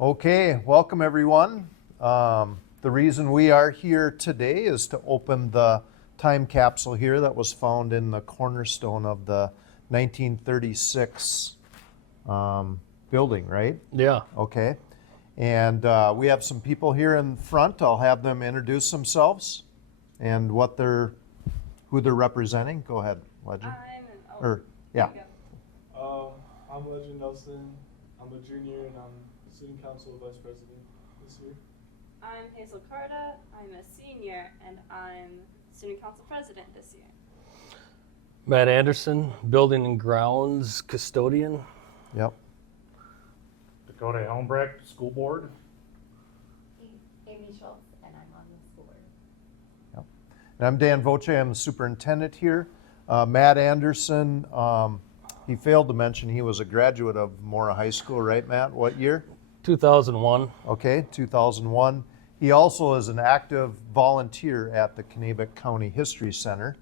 Okay, welcome everyone. The reason we are here today is to open the time capsule here that was found in the cornerstone of the 1936 building, right? Yeah. Okay. And we have some people here in front. I'll have them introduce themselves and who they're representing. Go ahead, Legend. Yeah. I'm Legend Nelson. I'm a junior and I'm student council vice president this year. I'm Hazel Carta. I'm a senior and I'm student council president this year. Matt Anderson, building and grounds custodian. Yep. Dakota Helmbrecht, school board. Amy Schultz, and I'm on the school board. Yep. And I'm Dan Voce. I'm the superintendent here. Matt Anderson, he failed to mention he was a graduate of Mora High School, right, Matt? What year? 2001. Okay, 2001. He also is an active volunteer at the Kanabec County History Center.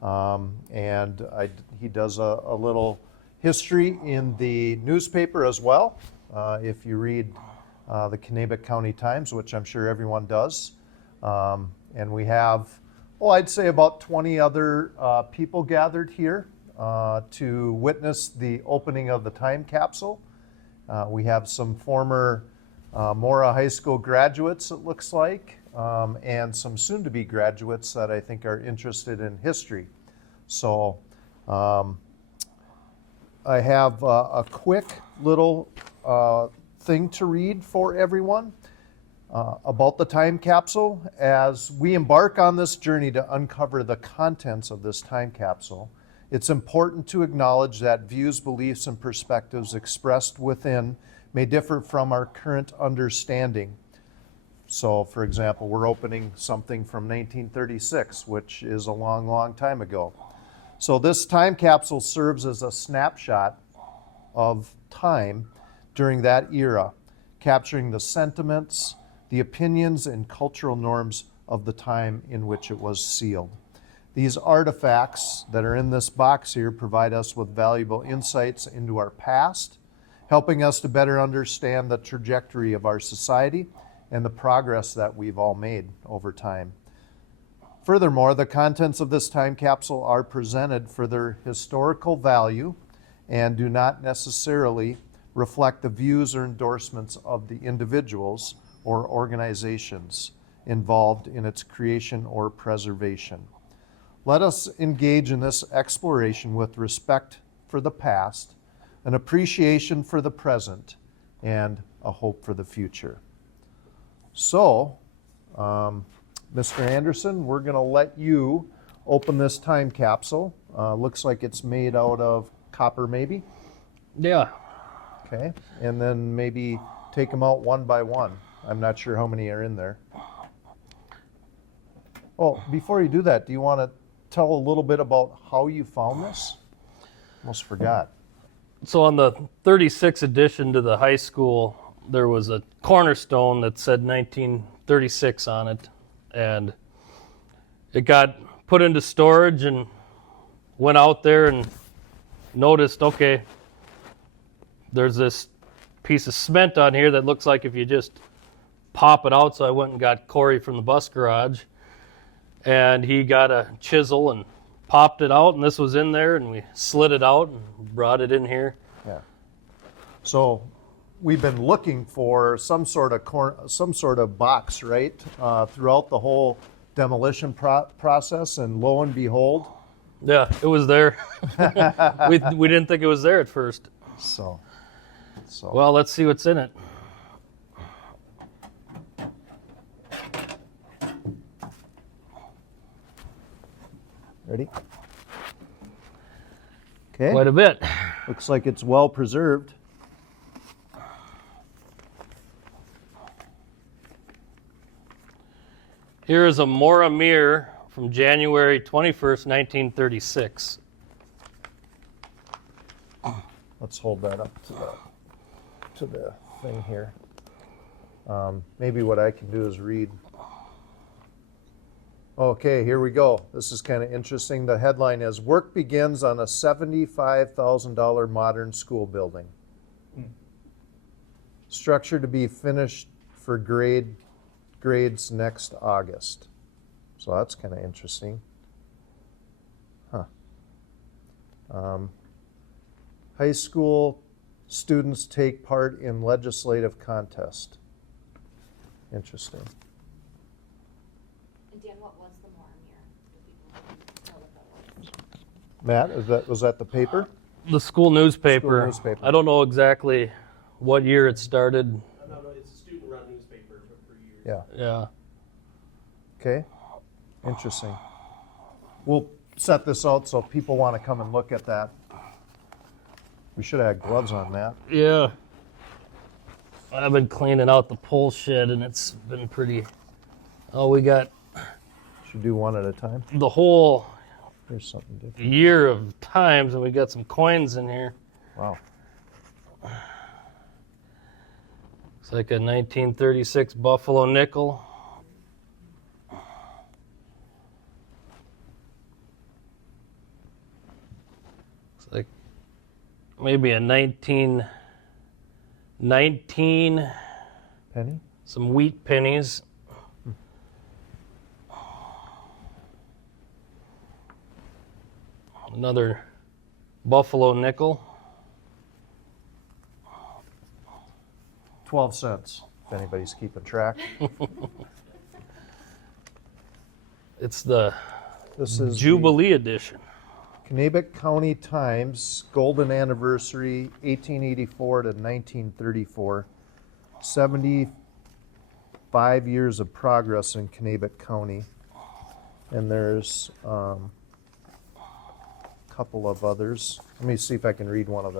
He does a little history in the newspaper as well. If you read the Kanabec County Times, which I'm sure everyone does. And we have, I'd say about 20 other people gathered here to witness the opening of the time capsule. We have some former Mora High School graduates, it looks like, and some soon-to-be graduates that I think are interested in history. So I have a quick little thing to read for everyone about the time capsule. As we embark on this journey to uncover the contents of this time capsule, it's important to acknowledge that views, beliefs, and perspectives expressed within may differ from our current understanding. So, for example, we're opening something from 1936, which is a long, long time ago. So this time capsule serves as a snapshot of time during that era, capturing the sentiments, the opinions, and cultural norms of the time in which it was sealed. These artifacts that are in this box here provide us with valuable insights into our past, helping us to better understand the trajectory of our society and the progress that we've all made over time. Furthermore, the contents of this time capsule are presented for their historical value and do not necessarily reflect the views or endorsements of the individuals or organizations involved in its creation or preservation. Let us engage in this exploration with respect for the past, an appreciation for the present, and a hope for the future. So, Mr. Anderson, we're going to let you open this time capsule. Looks like it's made out of copper, maybe? Yeah. Okay, and then maybe take them out one by one. I'm not sure how many are in there. Oh, before you do that, do you want to tell a little bit about how you found this? Almost forgot. So on the 36 edition to the high school, there was a cornerstone that said 1936 on it. And it got put into storage and went out there and noticed, okay, there's this piece of cement on here that looks like if you just pop it out. So I went and got Corey from the bus garage, and he got a chisel and popped it out, and this was in there, and we slid it out and brought it in here. Yeah. So we've been looking for some sort of box, right, throughout the whole demolition process, and lo and behold. Yeah, it was there. we didn't think it was there at first. So. Well, let's see what's in it. Ready? Okay. Quite a bit. Looks like it's well preserved. Here is a Mora mirror from January 21st, 1936. Let's hold that up to the thing here. Maybe what I can do is read. Okay, here we go. This is kind of interesting. The headline is, "Work begins on a $75,000 modern school building." Structure to be finished for grades next August. So that's kind of interesting. Huh. High school students take part in legislative contest. Interesting. And Dan, what was the Mora mirror? Do people know what that was? Matt, was that the paper? The school newspaper. School newspaper. I don't know exactly what year it started. No, it's a student-run newspaper for years. Yeah. Yeah. Okay. Interesting. We'll set this out so people want to come and look at that. We should have had gloves on, Matt. Yeah. I've been cleaning out the pole shed and it's been pretty. Oh, we got Should do one at a time. the whole Here's something different. year of times and we got some coins in here. Wow. It's like a 1936 Buffalo nickel. It's like maybe a 1919, Penny? some wheat pennies. Another Buffalo nickel. 12 cents, if anybody's keeping track. It's the This is Jubilee edition. the Kanabec County Times, Golden Anniversary, 1884 to 1934. 75 years of progress in Kanabec County. And there's a couple of others. Let me see if I can read one of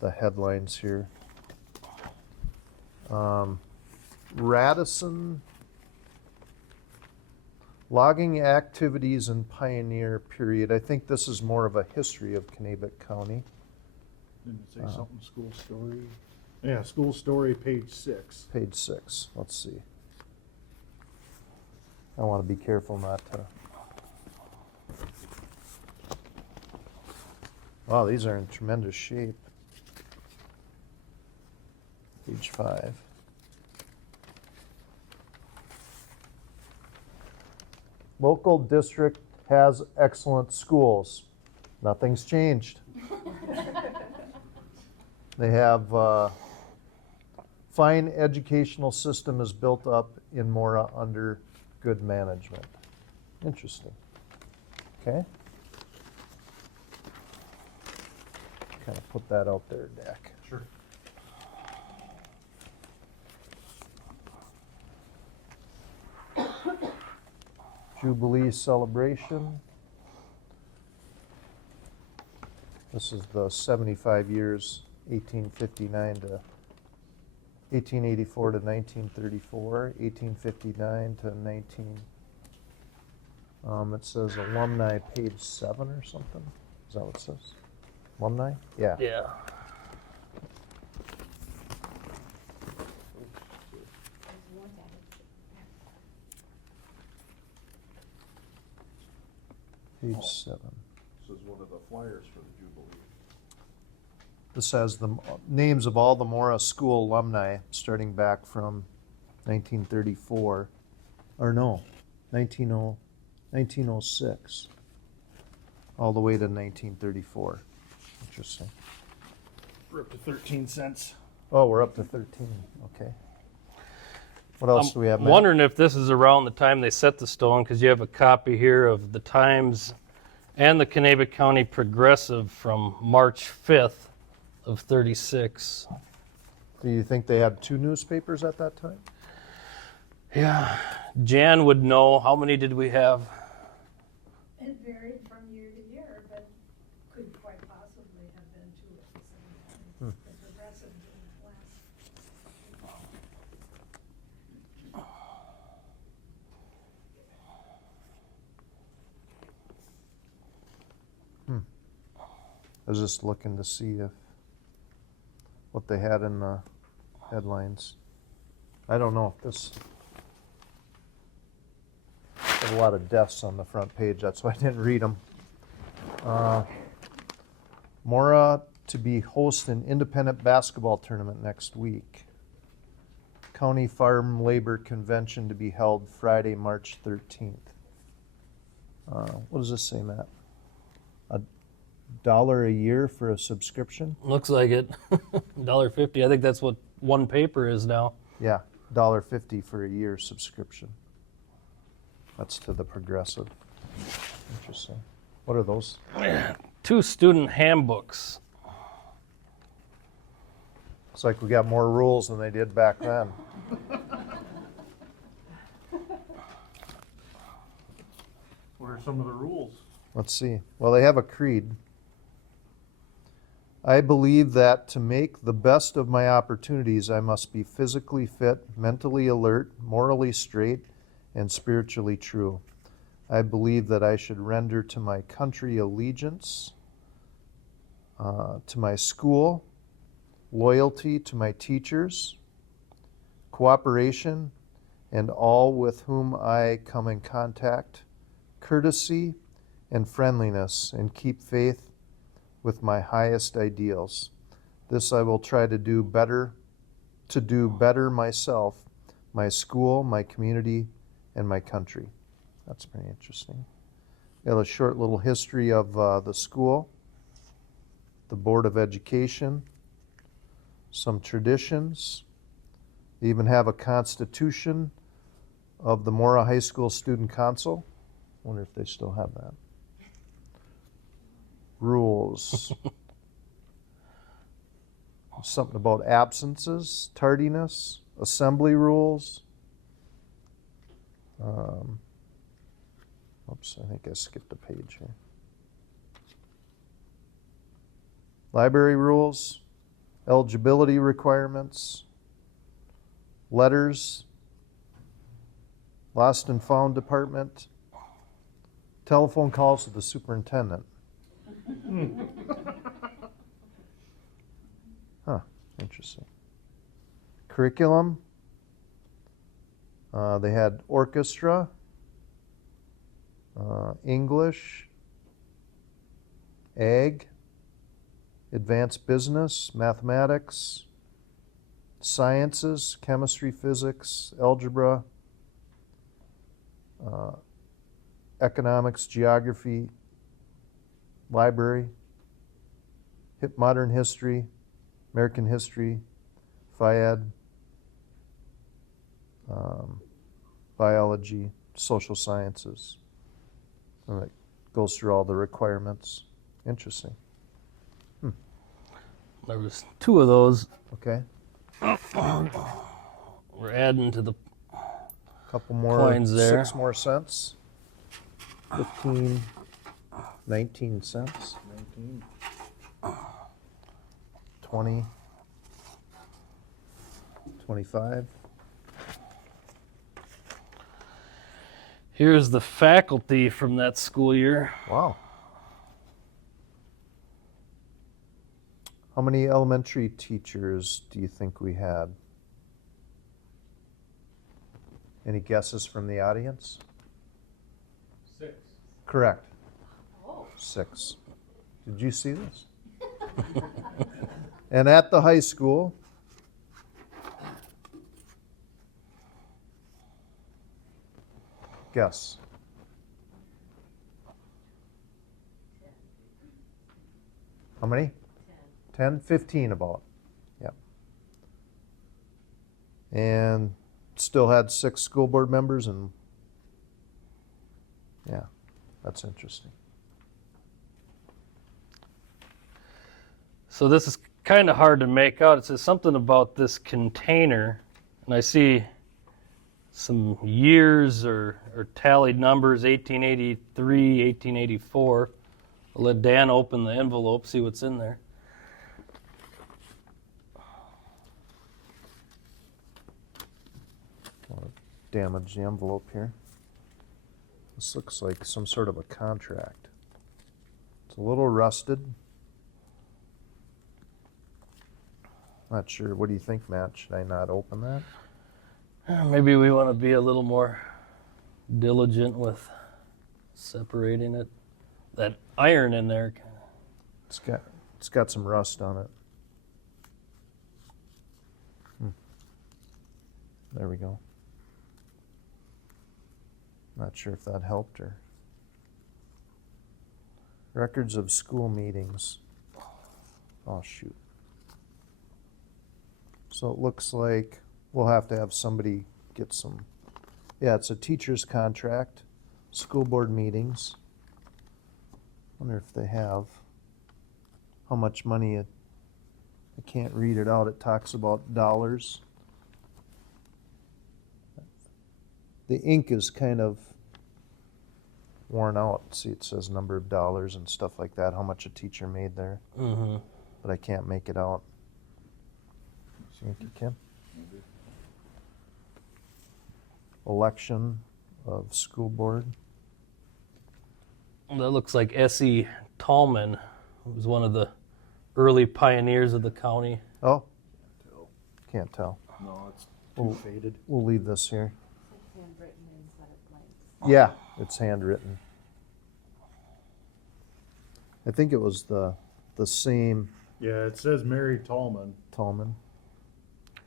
the headlines here. Radisson logging activities in pioneer period. I think this is more of a history of Kanabec County. Didn't it say something, school story? Yeah, school story, page 6. Page 6. Let's see. I want to be careful not to. Wow, these are in tremendous shape. Page 5. Local district has excellent schools. Nothing's changed. They have fine educational system is built up in Mora under good management. Interesting. Okay. Kind of put that out there, Dak. Sure. Jubilee celebration. This is the 75 years, 1859 to 1884 to 1934, 1859 to 19. It says alumni, page 7 or something. Is that what it says? Alumni? Yeah. Yeah. Page 7. This is one of the flyers for the Jubilee. This has the names of all the Mora School alumni starting back from 1934, or no, 1906, all the way to 1934. Interesting. We're up to 13 cents. Oh, we're up to 13. Okay. What else do we have, I'm Matt? wondering if this is around the time they set the stone, because you have a copy here of the Times and the Kanabec County Progressive from March 5th of 36. Do you think they had two newspapers at that time? Yeah. Jan would know. How many did we have? It varied from year to year, but could quite possibly have been two at the same time. The progressive didn't last. I was just looking to see if what they had in the headlines. I don't know if this. There's a lot of deaths on the front page. That's why I didn't read them. Mora to be host an independent basketball tournament next week. County Farm Labor Convention to be held Friday, March 13th. What does this say, Matt? $1 a year for a subscription? Looks like it. $1.50. I think that's what one paper is now. Yeah, $1.50 for a year subscription. That's to the Progressive. Interesting. What are those? 2 student handbooks. Looks like we got more rules than they did back then. What are some of the rules? Let's see. Well, they have a creed. I believe that to make the best of my opportunities, I must be physically fit, mentally alert, morally straight, and spiritually true. I believe that I should render to my country allegiance, to my school, loyalty to my teachers, cooperation, and all with whom I come in contact, courtesy and friendliness, and keep faith with my highest ideals. This I will try to do better myself, my school, my community, and my country. That's pretty interesting. We have a short little history of the school, the Board of Education, some traditions. They even have a constitution of the Mora High School Student Council. Wonder if they still have that. Rules. Something about absences, tardiness, assembly rules. Oops, I think I skipped a page here. Library rules, eligibility requirements, letters, lost and found department, telephone calls to the superintendent. Huh, interesting. Curriculum. They had orchestra, English, ag, advanced business, mathematics, sciences, chemistry, physics, algebra, economics, geography, library, modern history, American history, FIAD, biology, social sciences. And it goes through all the requirements. Interesting. There was 2 of those. Okay. We're adding to the Couple more, coins there. 6 more cents. 15, 19 cents. 19. 20, 25. Here's the faculty from that school year. Wow. How many elementary teachers do you think we had? Any guesses from the audience? 6. Correct. Oh. 6. Did you see this? And at the high school, guess. How many? 10, 15 about. Yep. And still had 6 school board members, and yeah, that's interesting. So this is kind of hard to make out. It says something about this container, and I see some years or tallied numbers, 1883, 1884. I'll let Dan open the envelope, see what's in there. I'll damage the envelope here. This looks like some sort of a contract. It's a little rusted. Not sure. What do you think, Matt? Should I not open that? Maybe we want to be a little more diligent with separating it. That iron in there. It's got some rust on it. there we go. Not sure if that helped or. Records of school meetings. Oh, shoot. So it looks like we'll have to have somebody get some, yeah, it's a teacher's contract, school board meetings. Wonder if they have how much money it, I can't read it out. It talks about dollars. The ink is kind of worn out. See, it says number of dollars and stuff like that, how much a teacher made there. Mm-hmm. But I can't make it out. See if you can. Election of school board. That looks like S.E. Tallman, who was one of the early pioneers of the county. Oh, can't tell. No, it's too faded. We'll leave this here. It's handwritten instead of blanks. Yeah, it's handwritten. I think it was the same Yeah, it says Mary Tallman. Tallman. I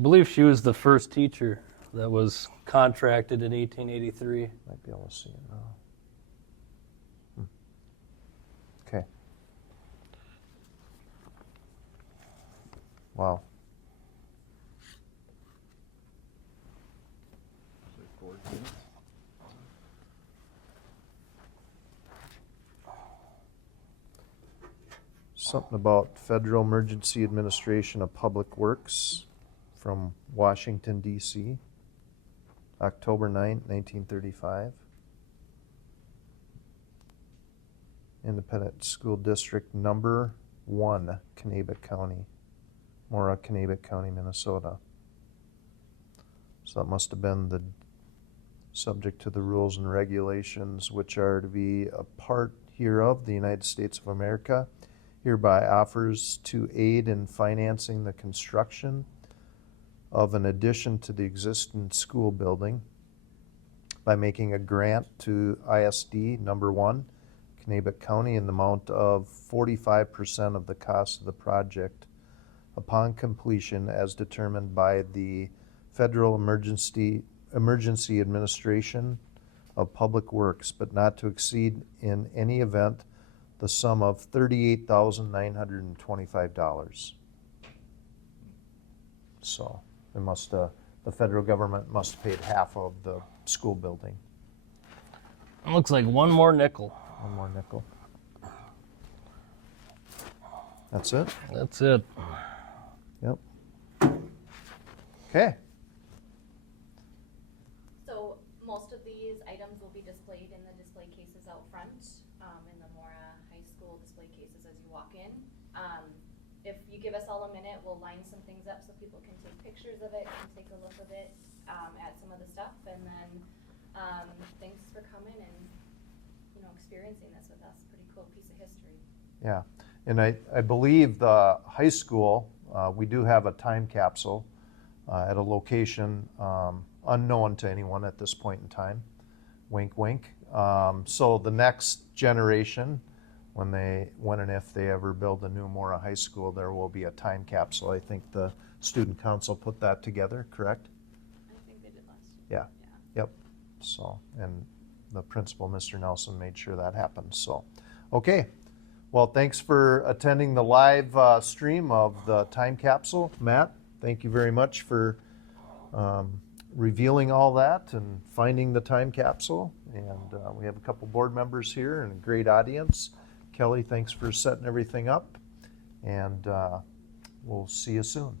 believe she was the first teacher that was contracted in 1883. Might be able to see it now. Okay. Wow. Say 4 minutes. Something about Federal Emergency Administration of Public Works from Washington, D.C., October 9, 1935. Independent School District Number 1, Kanabec County, Mora, Kanabec County, Minnesota. So that must have been the subject to the rules and regulations which are to be a part hereof, the United States of America hereby offers to aid in financing the construction of an addition to the existing school building by making a grant to ISD number 1, Kanabec County, in the amount of 45% of the cost of the project upon completion as determined by the Federal Emergency Administration of Public Works, but not to exceed in any event the sum of $38,925. So it must, the federal government must have paid half of the school building. It looks like one more nickel. One more nickel. That's it? That's it. Yep. Okay. So most of these items will be displayed in the display cases out front, in the Mora High School display cases as you walk in. If you give us all a minute, we'll line some things up so people can take pictures of it, can take a look of it, at some of the stuff, and then thanks for coming and experiencing this with us. Pretty cool piece of history. Yeah. And I believe the high school, we do have a time capsule at a location unknown to anyone at this point in time. Wink, wink. So the next generation, when and if they ever build a new Mora High School, there will be a time capsule. I think the student council put that together, correct? I think they did last year. Yeah. Yep. So, and the principal, Mr. Nelson, made sure that happened. So, okay. Well, thanks for attending the live stream of the time capsule. Matt, thank you very much for revealing all that and finding the time capsule. And we have a couple board members here and a great audience. Kelly, thanks for setting everything up. And we'll see you soon.